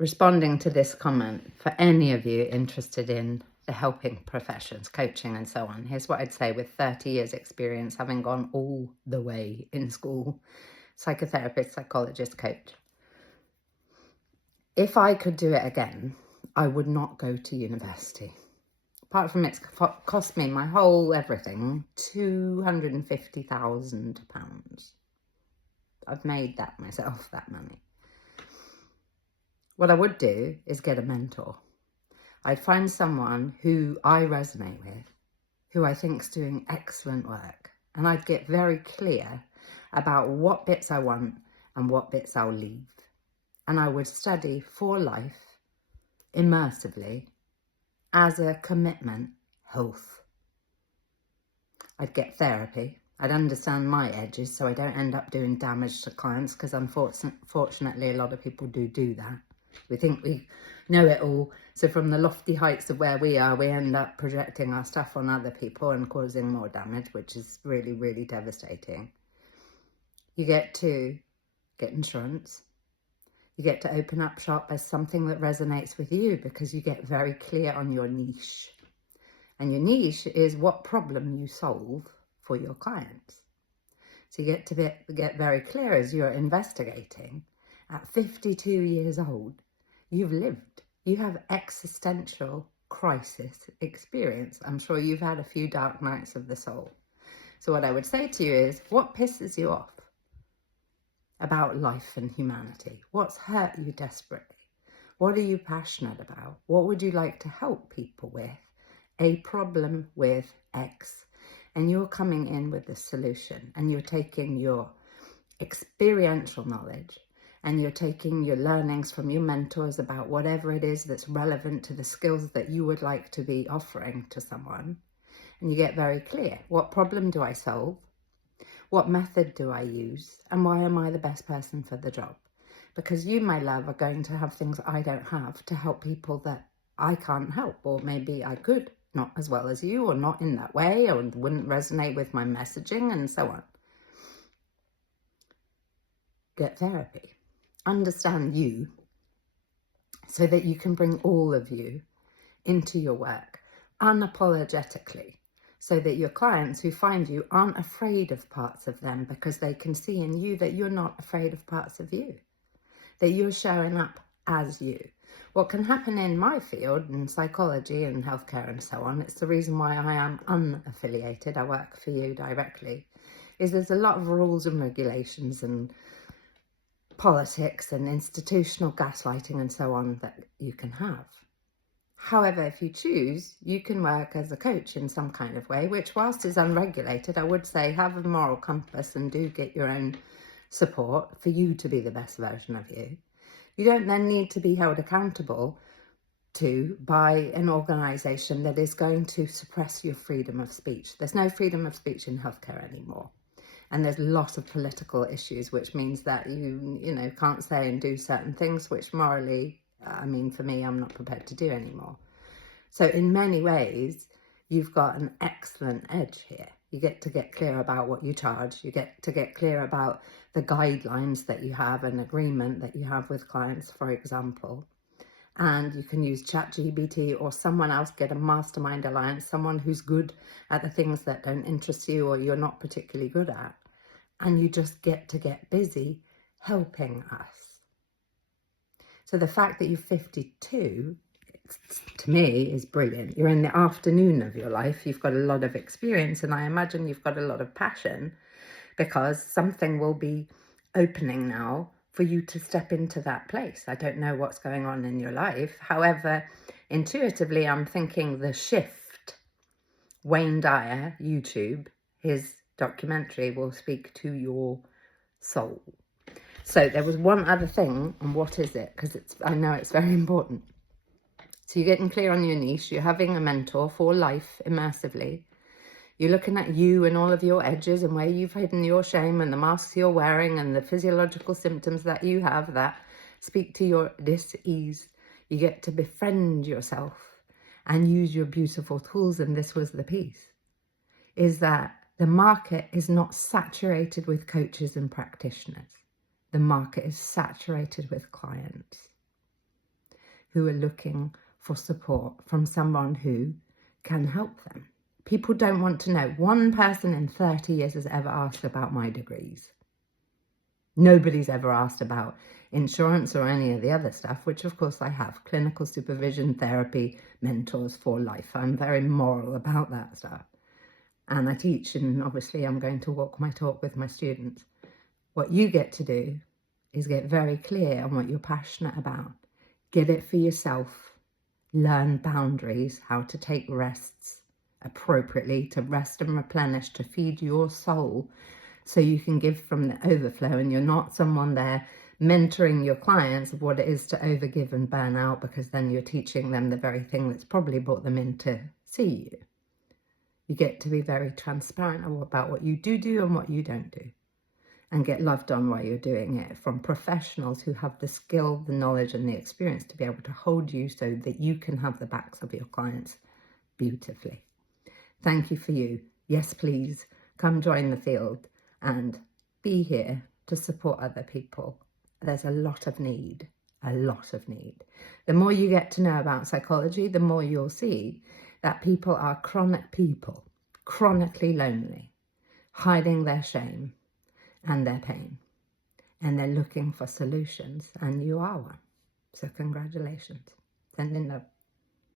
responding to this comment, for any of you interested in the helping professions, coaching and so on, here's what I'd say with 30 years experience, having gone all the way in school, psychotherapist, psychologist, coach. If I could do it again, I would not go to university. Apart from it's cost me my whole everything, £250,000. I've made that myself, that money. What I would do is get a mentor. I'd find someone who I resonate with, who I think is doing excellent work. And I'd get very clear about what bits I want and what bits I'll leave. And I would study for life, immersively, as a commitment, health. I'd get therapy. I'd understand my edges so I don't end up doing damage to clients, because unfortunately a lot of people do that. We think we know it all, so from the lofty heights of where we are, we end up projecting our stuff on other people and causing more damage, which is really, really devastating. You get to get insurance. You get to open up shop as something that resonates with you, because you get very clear on your niche. And your niche is what problem you solve for your clients. So you get to get very clear as you're investigating. At 52 years old, you've lived. You have existential crisis experience. I'm sure you've had a few dark nights of the soul. So what I would say to you is, what pisses you off about life and humanity? What's hurt you desperately? What are you passionate about? What would you like to help people with? A problem with X. And you're coming in with the solution, and you're taking your experiential knowledge and you're taking your learnings from your mentors about whatever it is that's relevant to the skills that you would like to be offering to someone. And you get very clear. What problem do I solve? What method do I use? And why am I the best person for the job? Because you, my love, are going to have things I don't have to help people that I can't help, or maybe I could, not as well as you, or not in that way, or wouldn't resonate with my messaging, and so on. Get therapy. Understand you so that you can bring all of you into your work unapologetically, so that your clients who find you aren't afraid of parts of them, because they can see in you that you're not afraid of parts of you, that you're showing up as you. What can happen in my field, in psychology and healthcare and so on, it's the reason why I am unaffiliated, I work for you directly, is there's a lot of rules and regulations and politics and institutional gaslighting and so on that you can have. However, if you choose, you can work as a coach in some kind of way, which whilst is unregulated, I would say have a moral compass and do get your own support for you to be the best version of you. You don't then need to be held accountable to by an organisation that is going to suppress your freedom of speech. There's no freedom of speech in healthcare anymore. And there's lots of political issues, which means that you can't say and do certain things, which morally, for me, I'm not prepared to do anymore. So in many ways, you've got an excellent edge here. You get to get clear about what you charge. You get to get clear about the guidelines that you have, an agreement that you have with clients, for example. And you can use ChatGPT or someone else, get a mastermind alliance, someone who's good at the things that don't interest you or you're not particularly good at. And you just get to get busy helping us. So the fact that you're 52, to me, is brilliant. You're in the afternoon of your life. You've got a lot of experience, and I imagine you've got a lot of passion, because something will be opening now for you to step into that place. I don't know what's going on in your life. However, intuitively, I'm thinking The Shift, Wayne Dyer, YouTube, his documentary will speak to your soul. So there was one other thing, and what is it? Because I know it's very important. So you're getting clear on your niche. You're having a mentor for life, immersively. You're looking at you and all of your edges and where you've hidden your shame and the masks you're wearing and the physiological symptoms that you have that speak to your dis-ease. You get to befriend yourself and use your beautiful tools. And this was the piece, is that the market is not saturated with coaches and practitioners. The market is saturated with clients. who are looking for support from someone who can help them. People don't want to know. One person in 30 years has ever asked about my degrees. Nobody's ever asked about insurance or any of the other stuff, which of course I have. Clinical supervision, therapy, mentors for life. I'm very moral about that stuff. And I teach, and obviously I'm going to walk my talk with my students. What you get to do is get very clear on what you're passionate about. Get it for yourself. Learn boundaries, how to take rests appropriately, to rest and replenish, to feed your soul, so you can give from the overflow, and you're not someone there mentoring your clients of what it is to overgive and burn out, because then you're teaching them the very thing that's probably brought them in to see you. You get to be very transparent about what you do and what you don't do, and get loved on while you're doing it from professionals who have the skill, the knowledge and the experience to be able to hold you so that you can have the backs of your clients beautifully. Thank you for you. Yes, please come join the field and be here to support other people. There's a lot of need, a lot of need. The more you get to know about psychology, the more you'll see that people are chronic people, chronically lonely, hiding their shame and their pain. And they're looking for solutions, and you are one. So congratulations. Sending love.